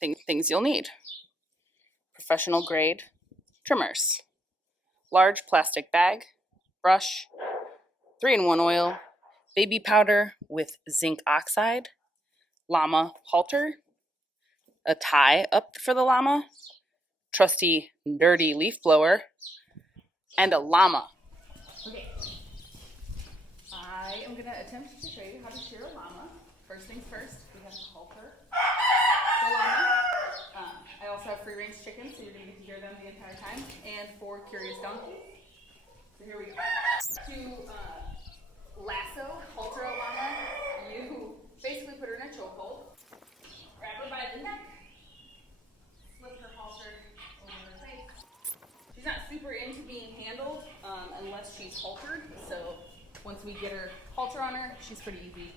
Things you'll need: professional grade trimmers, large plastic bag, brush, 3-in-1 oil, baby powder with zinc oxide, Llama halter, a tie up for the llama, trusty dirty leaf blower, and a llama. Okay, I am going to attempt to show you how to shear a llama. First things first, we have to halter the llama. I also have free range chickens, so you're going to get to hear them the entire time, and 4 curious donkeys. So here we go. To lasso, halter a llama, you basically put her in a chokehold, grab her by the neck, slip her halter over her face. She's not super into being handled unless she's haltered, so once we get her halter on her, she's pretty easy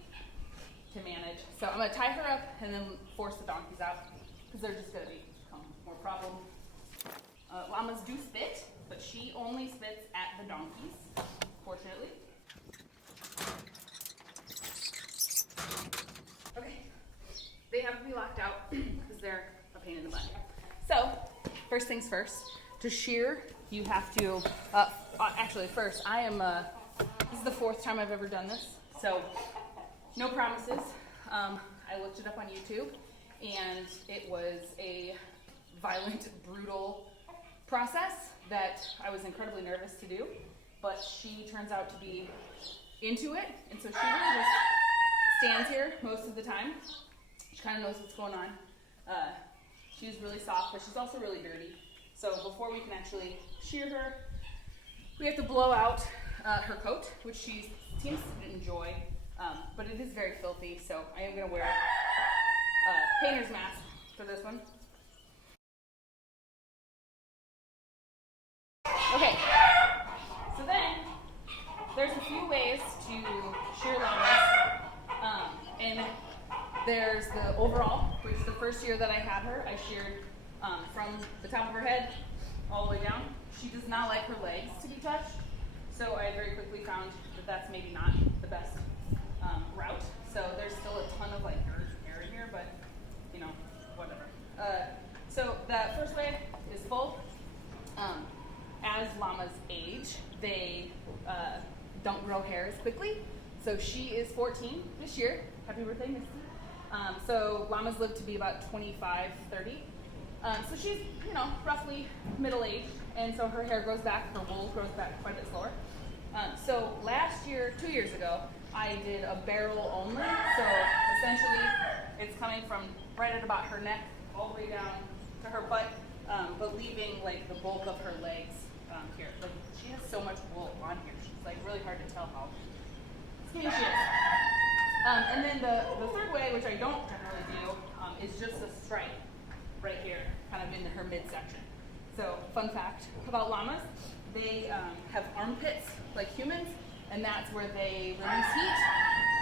to manage. So I'm going to tie her up and then force the donkeys out because they're just going to become more problem. Llamas do spit, but she only spits at the donkeys, fortunately. Okay, they have to be locked out because they're a pain in the butt. So, first things first, to shear, you have to, actually first, this is the 4th time I've ever done this, so no promises. I looked it up on YouTube, and it was a violent, brutal process that I was incredibly nervous to do, but she turns out to be into it, and so she really just stands here most of the time. She kind of knows what's going on. She's really soft, but she's also really dirty. So before we can actually shear her, we have to blow out her coat, which she seems to enjoy, but it is very filthy, so I am going to wear a painter's mask for this one. Okay, so then there's a few ways to shear llamas, and there's the overall, which the first year that I had her, I sheared from the top of her head all the way down. She does not like her legs to be touched, so I very quickly found that that's maybe not the best route. So there's still a ton of like dirt and hair in here, but you know, whatever. So the first way is full. As llamas age, they don't grow hair as quickly. So she is 14 this year. Happy birthday, Missy. So llamas live to be about 25, 30. So she's, roughly middle-aged, and so her hair grows back, her wool grows back quite a bit slower. So last year, 2 years ago, I did a barrel only. So essentially, it's coming from right at about her neck all the way down to her butt, but leaving like the bulk of her legs here. Like she has so much wool on here. She's like really hard to tell how skinny she is. And then the third way, which I don't generally do, is just a stripe right here, kind of in her midsection. So fun fact about llamas, they have armpits like humans, and that's where they release heat.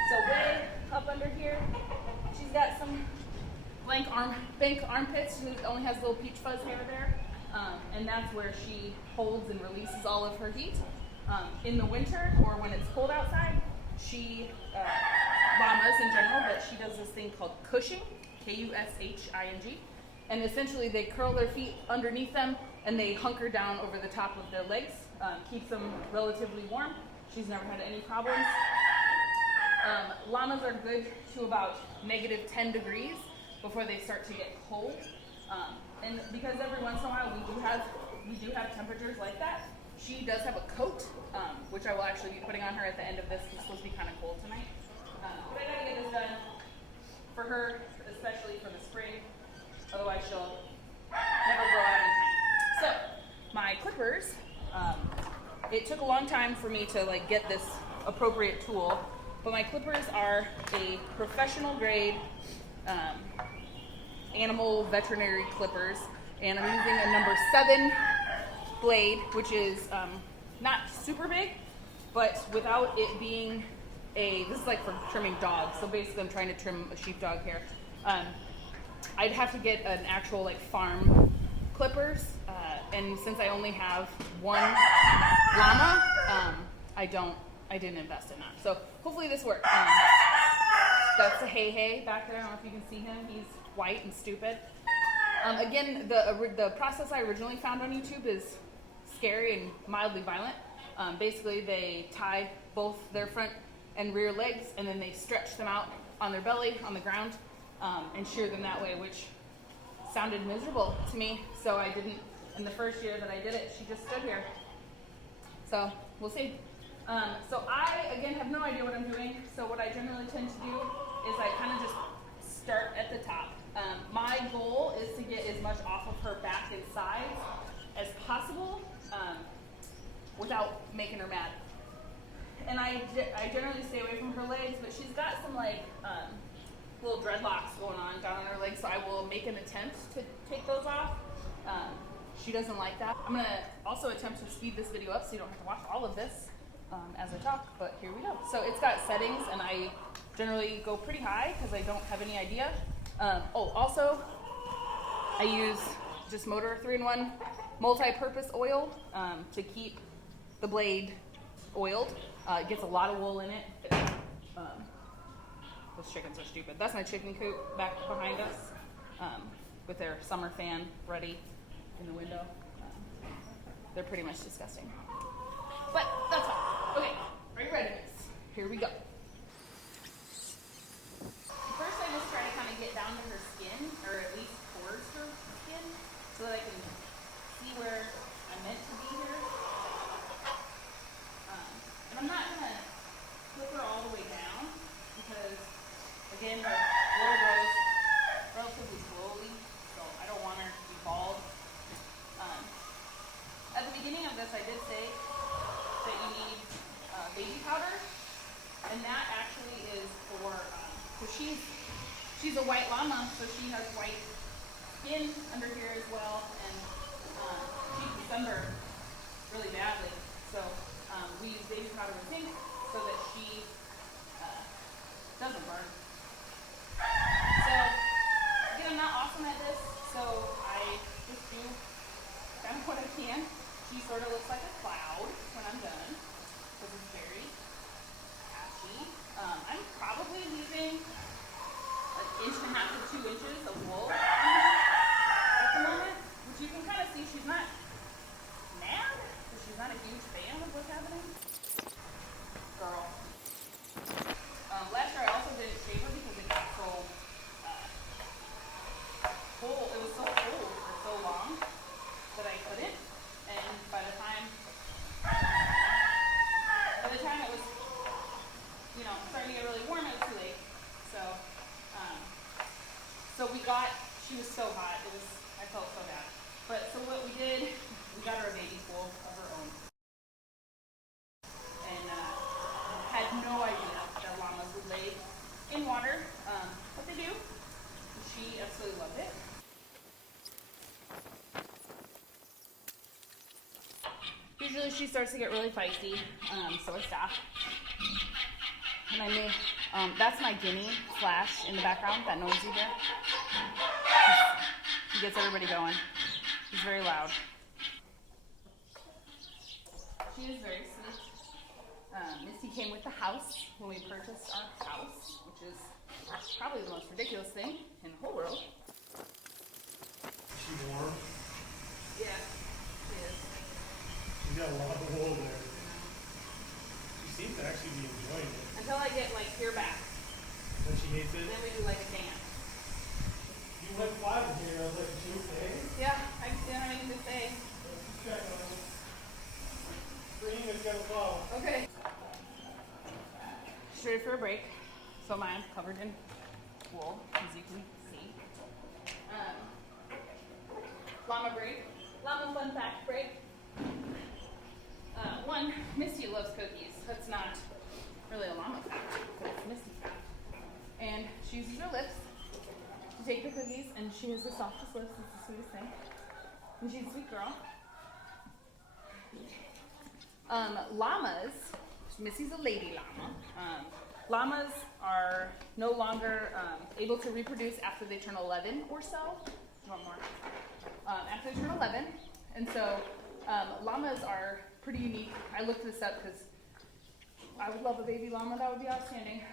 So way up under here, she's got some blank armpits. She only has little peach fuzz hair there, and that's where she holds and releases all of her heat. In the winter, or when it's cold outside, llamas in general, but she does this thing called cushing, Kushing, and essentially they curl their feet underneath them and they hunker down over the top of their legs, keeps them relatively warm. She's never had any problems. Llamas are good to about -10 degrees before they start to get cold, and because every once in a while we do have temperatures like that. She does have a coat, which I will actually be putting on her at the end of this. It's supposed to be kind of cold tonight. But I gotta get this done for her, especially for the spring. Otherwise, she'll never grow out in time. So, my clippers, it took a long time for me to get this appropriate tool, but my clippers are a professional grade animal veterinary clippers, and I'm using a number 7 blade, which is not super big, but without it being this is like for trimming dogs, so basically I'm trying to trim a sheepdog hair. I'd have to get an actual farm clippers, and since I only have one llama, I didn't invest in that. So hopefully this works. That's a hey back there. I don't know if you can see him. He's white and stupid. Again, the process I originally found on YouTube is scary and mildly violent. Basically, they tie both their front and rear legs, and then they stretch them out on their belly on the ground and shear them that way, which sounded miserable to me. So I didn't. In the first year that I did it, she just stood here. So we'll see. So I, again, have no idea what I'm doing. So what I generally tend to do is I kind of just start at the top. My goal is to get as much off of her back and sides as possible without making her mad. And I generally stay away from her legs, but she's got some like little dreadlocks going on down on her legs, so I will make an attempt to take those off. She doesn't like that. I'm gonna also attempt to speed this video up so you don't have to watch all of this as I talk, but here we go. So it's got settings, and I generally go pretty high because I don't have any idea. Also, I use just Motor 3-in-1 multi-purpose oil to keep the blade oiled. It gets a lot of wool in it. Those chickens are stupid. That's my chicken coop back behind us with their summer fan ready in the window. They're pretty much disgusting. But that's fine. Okay, are you ready, miss? Here we go. First, I just try to kind of get down to her skin, or at least towards her skin, so that I can see where I'm meant to be here. And I'm not going to flip her all the way down, because, again, her wool grows relatively slowly, so I don't want her to be bald. At the beginning of this, I did say that you need baby powder, and that actually is for, so she's a white llama, so she has white skin under here as well, and she can sunburn really badly. So we use baby powder with pink so that she doesn't burn. So again, I'm not awesome at this, so I just do kind of what I can. She sort of looks like a cloud when I'm done, because it's very patchy. I'm probably leaving an inch and a half to 2 inches of wool on her at the moment, which you can kind of see she's not mad, because she's not a huge fan of what's happening. Girl. Last year I also didn't shave her because it got so cold. It was so cold for so long that I couldn't. And by the time it was, starting to get really warm, it was too late. So, she was so hot, I felt so bad. But so what we did, we got her a baby pool of her own. And had no idea that llamas would lay in water, but they do. She absolutely loved it. Usually she starts to get really feisty, so I stop. And I made, that's my guinea, Flash, in the background, that noise you hear. He gets everybody going. He's very loud. She is very sweet. Misty came with the house when we purchased our house, which is probably the most ridiculous thing in the whole world. Is she warm? Yeah, she is. She's got a lot of wool there. She seems to actually be enjoying it. Until I get here back. Then she hates it. And then we do a dance. You went fly in here. I was like, "Is she okay?" Yeah, I just didn't have anything to say. Let's check on it. Scream is gonna fall. Okay. She's ready for a break. So mine covered in wool, as you can see. Llama break. Llama fun fact break. One, Misty loves cookies. That's not really a llama fact, but it's Misty's fact. And she uses her lips to take the cookies, and she has the softest lips. It's the sweetest thing. And she's a sweet girl. Llamas, Missy's a lady llama. Llamas are no longer able to reproduce after they turn 11 or so. One more. After they turn 11. And so llamas are pretty unique. I looked this up because I would love a baby llama. That would be outstanding.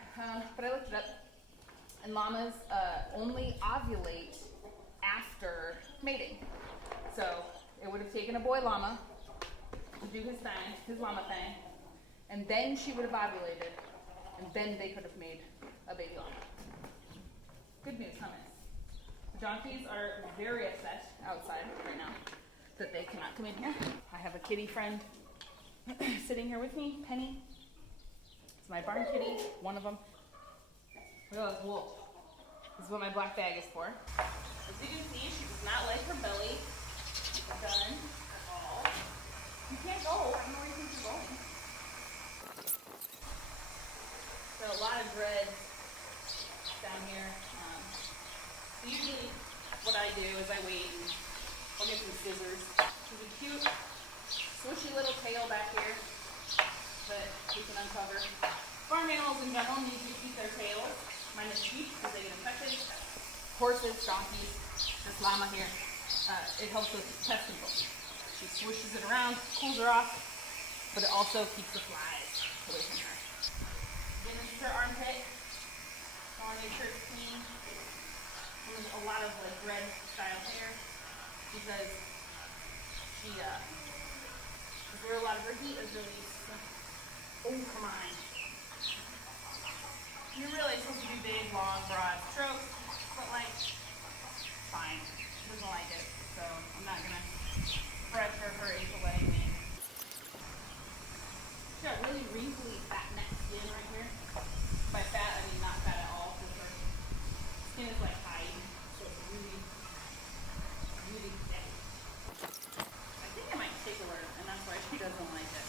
But I looked it up. And llamas only ovulate after mating. So it would have taken a boy llama to do his thing, his llama thing, and then she would have ovulated, and then they could have made a baby llama. Good news, huh, miss? The donkeys are very upset outside right now that they cannot come in here. I have a kitty friend sitting here with me, Penny. It's my barn kitty, one of them. Look at this wolf. This is what my black bag is for. As you can see, she does not like her belly done at all. You can't go. I don't know where you think you're going. So a lot of dread down here. Usually what I do is I wait and I'll get some scissors. There's a cute, swishy little tail back here that we can uncover. Farm animals in general need to keep their tails, minus sheep because they get infected. Horses, donkeys, this llama here, it helps with pest control. She swishes it around, cools her off, but it also keeps the flies away from her. Then this is her armpit. I want to make sure it's clean. There's a lot of like red style hair because where a lot of her heat is released. Oh, come on. You're really supposed to do big, long, broad strokes, but like, fine. She doesn't like it, so I'm not gonna pressure her into letting me. She's got really wrinkly, fat neck skin right here. By fat, I mean not fat at all, because her skin is like hide, so it's really, really thick. I think I might tickle her, and that's why she doesn't like it.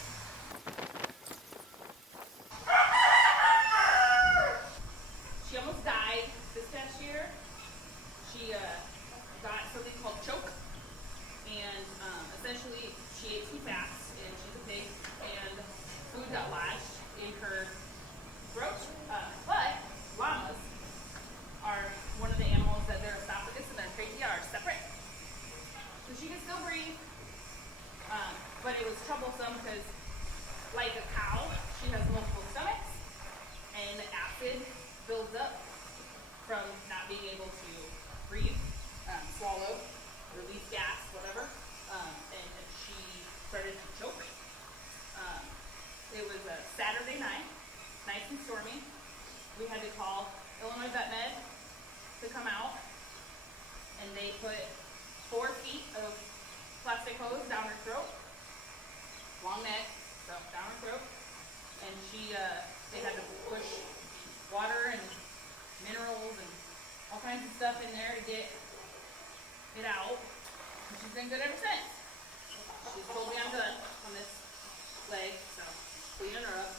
She almost died this past year. She got something called choke, and essentially she ate too fast, and she's a pig, and food got lodged in her throat. But llamas are one of the animals that their esophagus and their trachea are separate, so she can still breathe. But it was troublesome because, like a cow, she has multiple stomachs, and acid builds up from not being able to breathe, swallow, release gas, whatever, and she started to choke. It was a Saturday night, nice and stormy. We had to call Illinois Vet Med to come out, and they put 4 feet of plastic hose down her throat, long neck, so down her throat, and they had to push water and minerals and all kinds of stuff in there to get it out. And she's been good ever since. She's told me I'm done on this leg, so cleaning her up.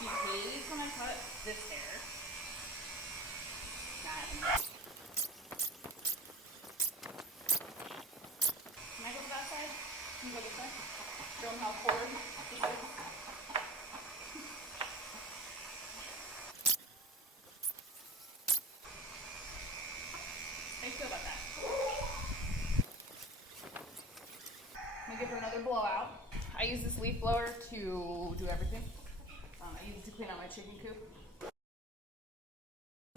She hates when I cut this hair. Can I go to that side? Can you go this side? Show them how forward this is. How do you feel about that? I'm gonna give her another blowout. I use this leaf blower to do everything. I use it to clean out my chicken coop.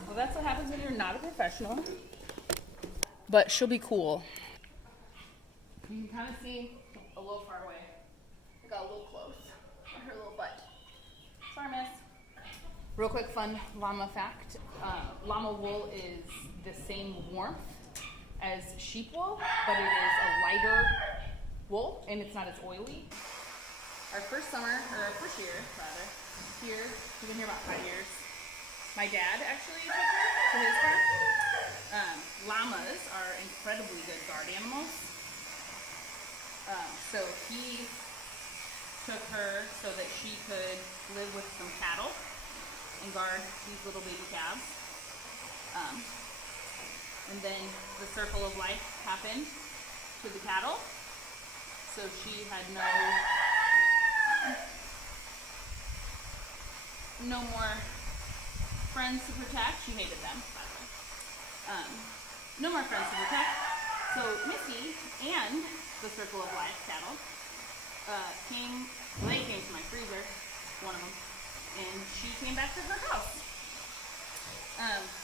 Well, that's what happens when you're not a professional. But she'll be cool. You can kind of see a little far away. I got a little close on her little butt. Sorry, miss. Real quick fun llama fact. Llama wool is the same warmth as sheep wool, but it is a lighter wool, and it's not as oily. Our first summer, or our first year, rather, here, we've been here about 5 years. My dad actually took her to his farm. Llamas are incredibly good guard animals. So he took her so that she could live with some cattle and guard these little baby calves. And then the circle of life happened to the cattle. So she had no more friends to protect. She hated them, by the way. No more friends to protect. So Missy and the circle of life cattle came to my freezer, one of them, and she came back to her house.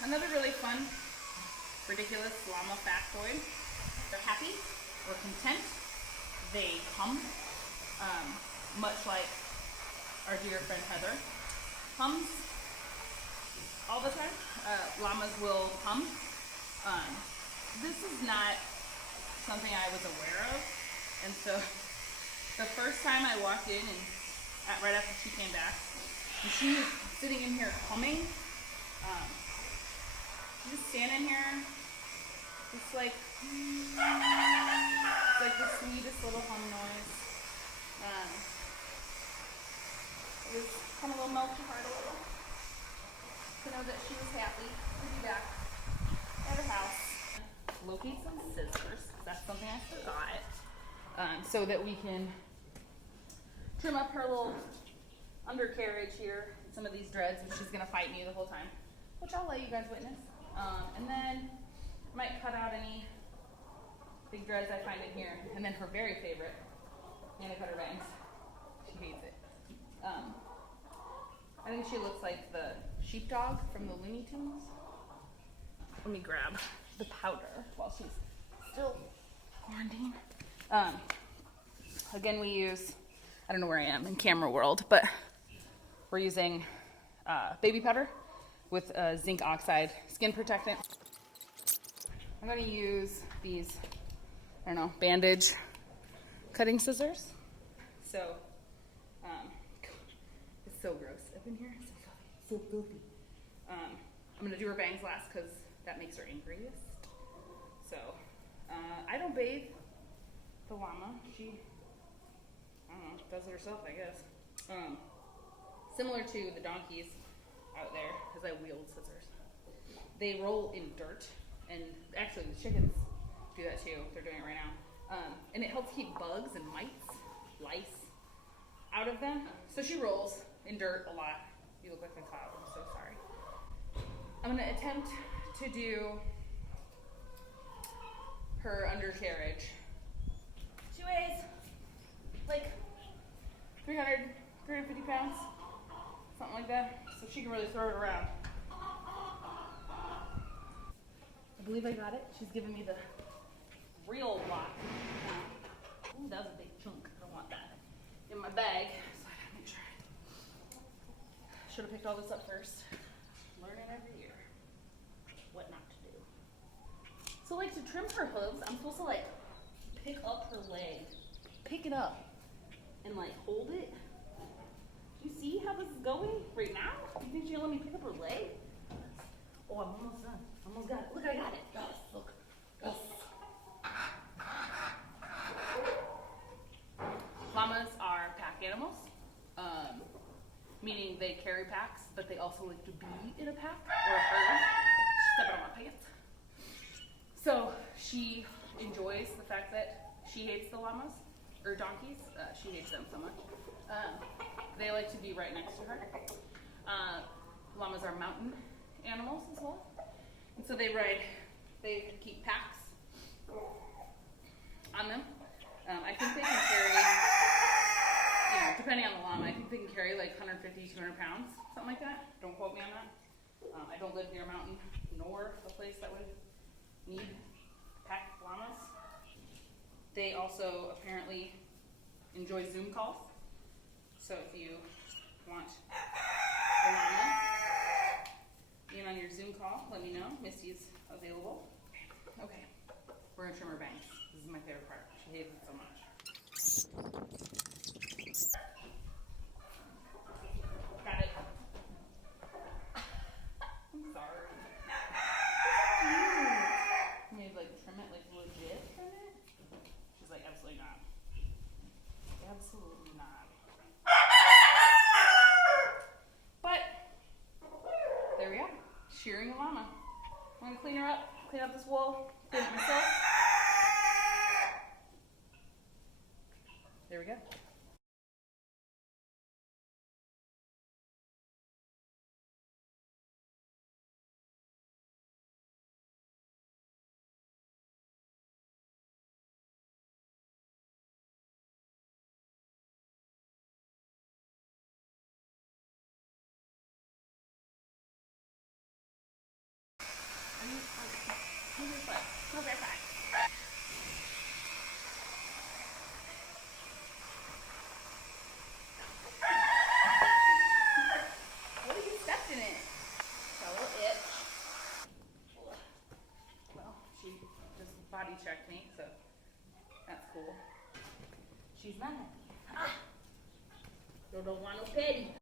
Another really fun, ridiculous llama factoid. They're happy or content. They hum, much like our dear friend Heather hums all the time. Llamas will hum. This is not something I was aware of, and so the first time I walked in, and right after she came back, and she was sitting in here humming. Just standing here, it's like the sweetest little hum noise. It was kind of a little melted heart a little to know that she was happy to be back at her house. Locate some scissors. That's something I forgot. So that we can trim up her little undercarriage here, some of these dreads, which she's gonna fight me the whole time, which I'll let you guys witness. And then I might cut out any big dreads I find in here. And then her very favorite, Anna cut her bangs. She hates it. I think she looks like the sheepdog from the Looney Tunes. Let me grab the powder while she's still quarantined. Again, we use, I don't know where I am in camera world, but we're using baby powder with zinc oxide skin protectant. I'm gonna use these, I don't know, bandage cutting scissors. So, it's so gross up in here, so filthy. I'm gonna do her bangs last because that makes her angriest. So, I don't bathe the llama. She, I don't know, does it herself, I guess. Similar to the donkeys out there, because I wield scissors. They roll in dirt, and actually the chickens do that too. They're doing it right now. And it helps keep bugs and lice out of them. So she rolls in dirt a lot. You look like a cloud, I'm so sorry. I'm gonna attempt to do her undercarriage. She weighs like 350 pounds, something like that. So she can really throw it around. I believe I got it. She's giving me the real lock. Ooh, that was a big chunk. I don't want that in my bag. So I gotta make sure. Should have picked all this up first. Learning every year what not to do. So like to trim her hooves, I'm supposed to like pick up her leg, pick it up, and like hold it. You see how this is going right now? You think she'll let me pick up her leg? Oh, I'm almost done. Almost got it. Look, I got it. Yes, look. Yes. Llamas are pack animals, meaning they carry packs, but they also like to be in a pack or a herd. Stepping on my pants. So she enjoys the fact that she hates the llamas or donkeys. She hates them so much. They like to be right next to her. Llamas are mountain animals as well. And so they keep packs on them. I think they can carry, depending on the llama, I think they can carry like 150, 200 pounds, something like that. Don't quote me on that. I don't live near a mountain nor a place that would need pack llamas. They also apparently enjoy Zoom calls. So if you want a llama in on your Zoom call, let me know. Misty's available. Okay, we're gonna trim her bangs. This is my favorite part. She hates it so much. Got it. I'm sorry. Maybe like trim it, like legit trim it? She's like, absolutely not. Absolutely not. But there we go. Shearing a llama. I'm gonna clean her up, clean up this wool, clean it myself. There we go. Move your foot. Move your foot. What are you stepped in it? Got a little itch. Well, she just body checked me, so that's cool. She's mad. Ah! You don't want no petty.